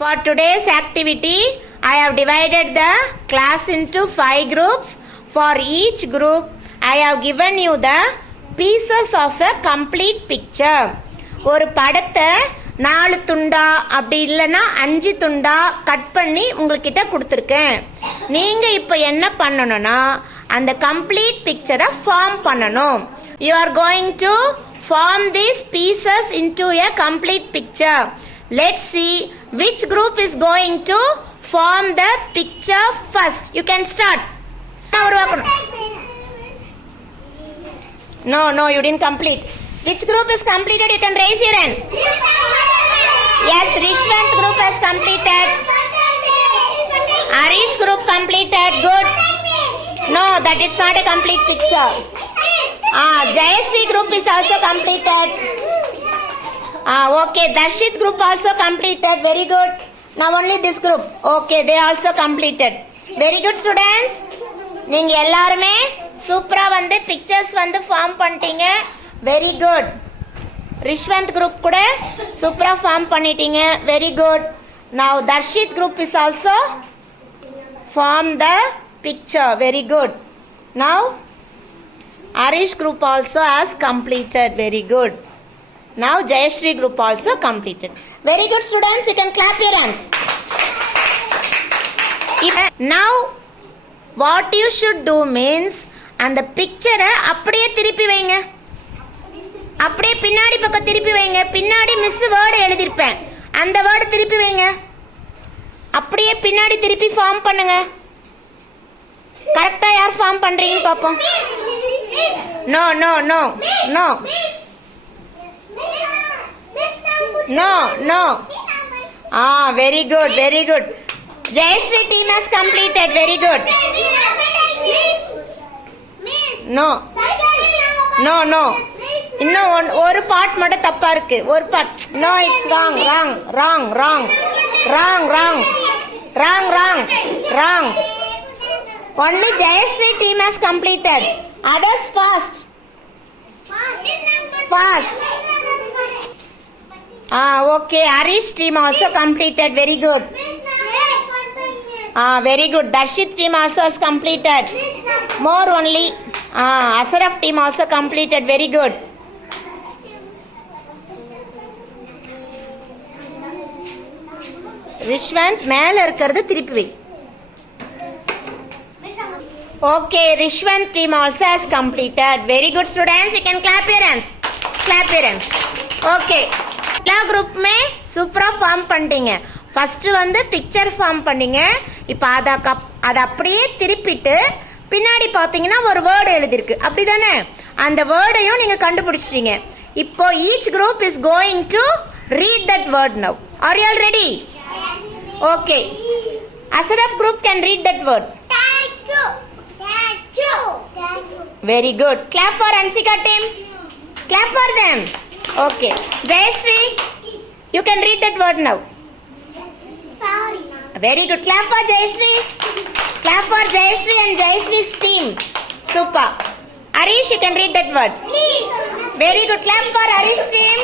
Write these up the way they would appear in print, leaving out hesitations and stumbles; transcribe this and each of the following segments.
For today's activity, I have divided the class into 5 groups. For each group, I have given you the pieces of a complete picture. ஒரு படத்தை 4 துண்டா அப்படி இல்லைன்னா 5 துண்டா cut பண்ணி உங்ககிட்ட கொடுத்துருக்கேன். நீங்கள் இப்போ என்ன பண்ணணும்னா அந்த கம்ப்ளீட் பிக்சரை ஃபார்ம் பண்ணணும். You are going to form these pieces into a complete picture. Let's see which group is going to form the picture first. You can start. No, you didn't complete. Which group is completed? You can raise your hand. Yes, Rishwant group has completed. Arish group completed. Good. No, that is not a complete picture. Jayashree group is also completed. Okay, Darshit group also completed. Very good. Now only this group. Okay, they also completed. Very good students. நீங்க எல்லாருமே சூப்பரா வந்து pictures வந்து form பண்ணிட்டீங்க. Very good. Rishwanth group கூட சூப்பரா form பண்ணிட்டீங்க. Very good. Now Darshit group is also form the picture. Very good. Now Arish group also has completed. Very good. Now Jayashree group also completed. Very good students. You can clap your hands. Now what you should do means அந்த பிக்சரை அப்படியே திருப்பி வைங்க. அப்படியே பின்னாடி பக்கம் திருப்பி வைங்க. பின்னாடி மிஸ் வேர்டு எழுதிருப்பேன், அந்த வேர்டு திருப்பி வைங்க. அப்படியே பின்னாடி திருப்பி ஃபார்ம் பண்ணுங்க. கரெக்டா யார் ஃபார்ம் பண்றீங்கன்னு பாப்போம். No no no no no no. Very good, very good. Jayashree team has completed. Very good. No இன்னும் ஒரு பார்ட் மட்டும் தப்பா இருக்கு. ஒரு part. No, it's wrong. Only Jayashree team has completed. Others fast. Okay, Arish team also completed. Very good. Very good. Darshit team also has completed. More only. Ashraf team also completed. Very good. Rishwant மேல இருக்கிறது திருப்பி வை. Okay, Rishwant team also has completed. Very good students. You can clap your hands. Okay. எல்லா குரூப்புமே சூப்பரா form பண்ணிட்டீங்க. First வந்து picture form பண்ணீங்க. இப்போ அதை அப்படியே திருப்பிட்டு பின்னாடி பார்த்தீங்கன்னா ஒரு வேர்டு எழுதிருக்கு, அப்படிதானே? அந்த வேர்டையும் நீங்க கண்டுபிடிச்சிட்டீங்க. இப்போ each group is going to read that word now. Are you all ready? Okay. Ashraf group can read that word. Thank you. Very good. Clap for Ansika team. Clap for them. Okay. Jayashree, you can read that word now. Sorry. Very good. Clap for Jayashree. Clap for Jayashree and Jayashree's team. Super. Arish, you can read that word. Please. Very good. Clap for Arish team.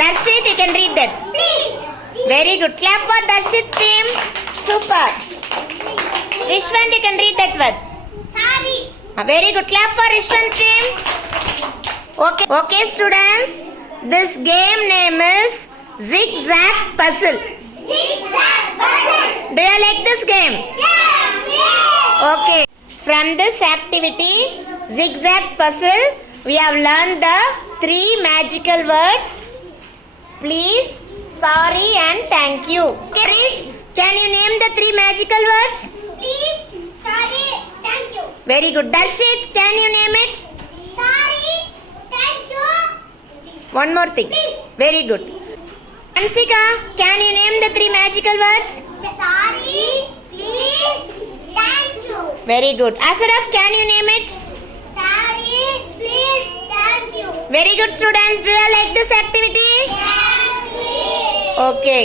Darshit, you can read that. Please. Very good. Clap for Darshit team. Super. Rishwant, you can read that word. Sorry. Very good. Clap for Rishwant team. Okay students. This game name is Zigzag Puzzle. Do you like this game? Yes. Okay. From this activity, Zigzag Puzzle, we have learned the 3 magical words. Please, sorry and thank you. Okay, Rish, can you name the 3 magical words? Please, sorry, thank you. Very good. Darshit, can you name it? Sorry, thank you. One more thing. Please. Very good. Ansika, can you name the 3 magical words? Sorry, please, thank you. Very good. Ashraf, can you name it? Sorry, please, thank you. Very good students. Do you like this activity? Yes, please. Okay.